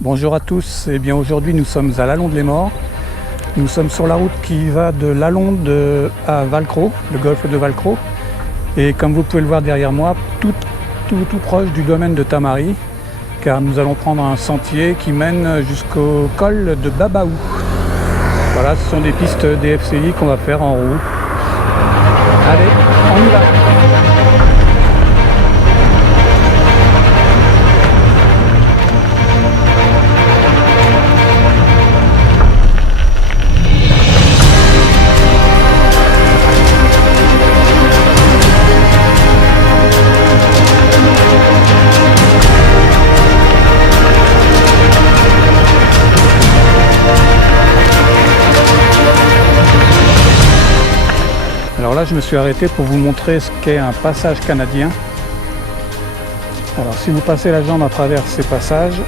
Bonjour à tous, et bien aujourd'hui nous sommes à Lalonde-les-Morts. Nous sommes sur la route qui va de Lalonde à Valcros, le golfe de Valcros. Et comme vous pouvez le voir derrière moi, tout proche du domaine de Tamaris, car nous allons prendre un sentier qui mène jusqu'au col de Babaou. Voilà, ce sont des pistes DFCI qu'on va faire en roue. Allez, on y va! Alors là, je me suis arrêté pour vous montrer ce qu'est un passage canadien. Alors si vous passez la jambe à travers ces passages,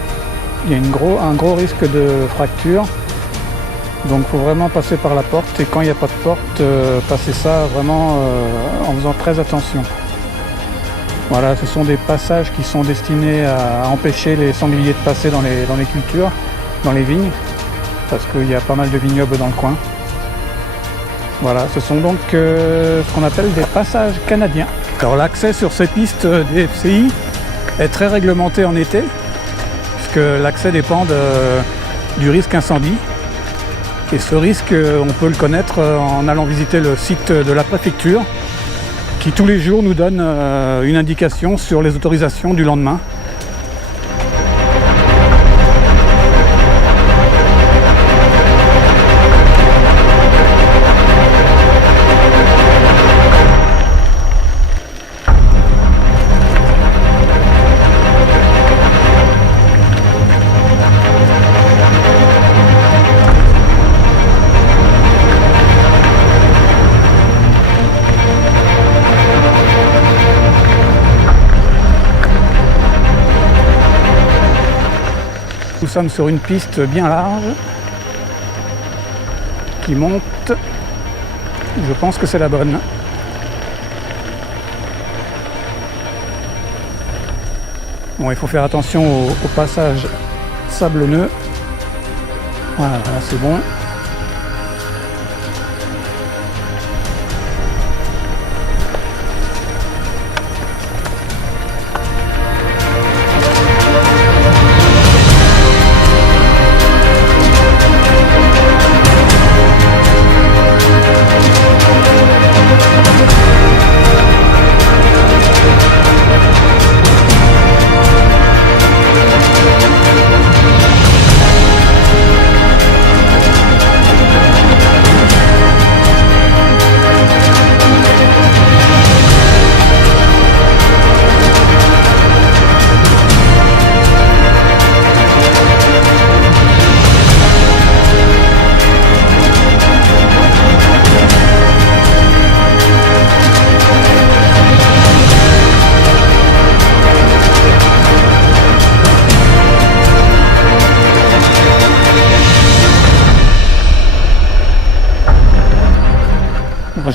il y a un gros risque de fracture. Donc il faut vraiment passer par la porte, et quand il n'y a pas de porte, passer ça vraiment en faisant très attention. Voilà, ce sont des passages qui sont destinés à empêcher les sangliers de passer dans les cultures, dans les vignes, parce qu'il y a pas mal de vignobles dans le coin. Voilà, ce sont donc ce qu'on appelle des passages canadiens. Alors l'accès sur ces pistes DFCI est très réglementé en été, puisque l'accès dépend du risque incendie. Et ce risque, on peut le connaître en allant visiter le site de la préfecture, qui tous les jours nous donne une indication sur les autorisations du lendemain. Nous sommes sur une piste bien large qui monte. Je pense que c'est la bonne. Bon, il faut faire attention au passage sablonneux. Voilà, c'est bon.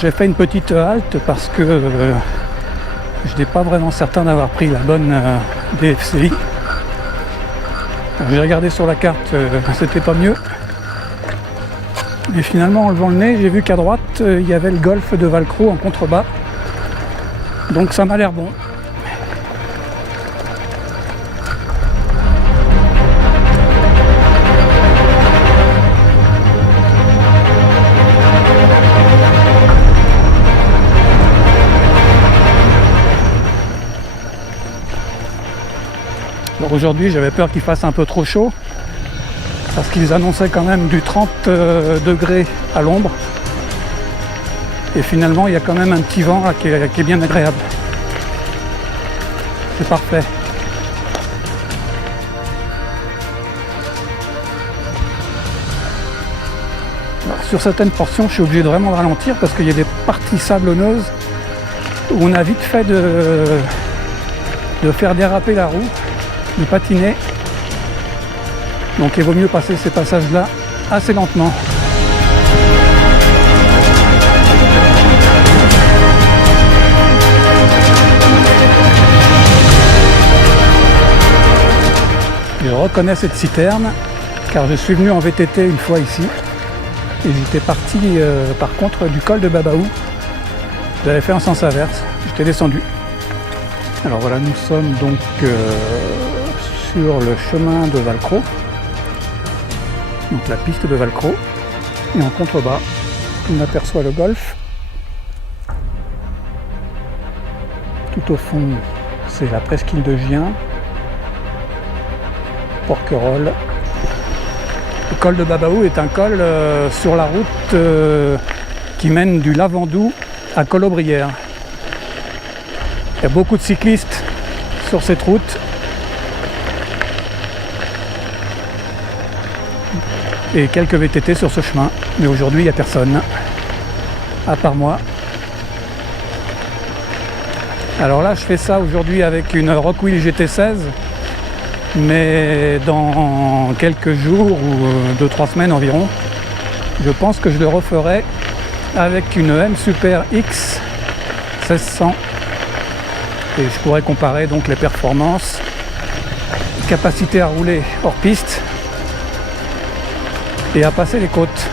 J'ai fait une petite halte parce que je n'étais pas vraiment certain d'avoir pris la bonne DFCI. J'ai regardé sur la carte, c'était pas mieux. Et finalement, en levant le nez, j'ai vu qu'à droite, il y avait le golfe de Valcros en contrebas. Donc ça m'a l'air bon. Alors aujourd'hui, j'avais peur qu'il fasse un peu trop chaud, parce qu'ils annonçaient quand même du 30 degrés à l'ombre. Et finalement, il y a quand même un petit vent là, qui est bien agréable. C'est parfait. Alors, sur certaines portions, je suis obligé de vraiment ralentir parce qu'il y a des parties sablonneuses où on a vite fait de faire déraper la roue, de patiner. Donc il vaut mieux passer ces passages-là assez lentement. Je reconnais cette citerne car je suis venu en VTT une fois ici et j'étais parti par contre du col de Babaou. J'avais fait un sens inverse, j'étais descendu. Alors voilà, nous sommes donc sur le chemin de Valcro, donc la piste de Valcro, et en contrebas on aperçoit le golfe. Tout au fond c'est la presqu'île de Gien, Porquerolles. Le col de Babaou est un col sur la route qui mène du Lavandou à Colaubrières. Il y a beaucoup de cyclistes sur cette route et quelques VTT sur ce chemin, mais aujourd'hui il n'y a personne à part moi. Alors là je fais ça aujourd'hui avec une Rockwheel GT16, mais dans quelques jours ou 2-3 semaines environ, je pense que je le referai avec une M Super X 1600 et je pourrais comparer donc les performances, capacité à rouler hors piste et à passer les côtes.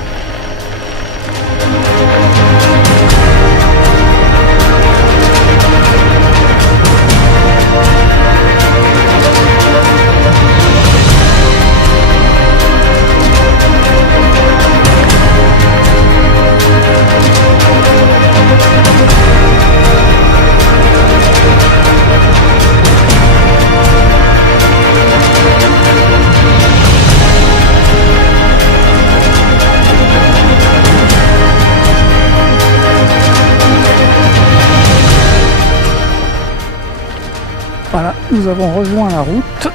Voilà, nous avons rejoint la route.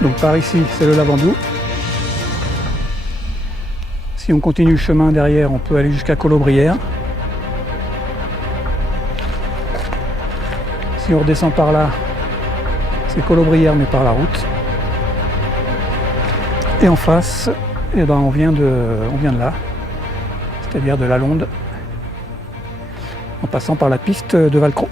Donc par ici, c'est le Lavandou. Si on continue le chemin derrière, on peut aller jusqu'à Colaubrières. Si on redescend par là, c'est Colaubrières mais par la route. Et en face, eh ben, on vient de là, c'est-à-dire de la Londe, en passant par la piste de Valcro.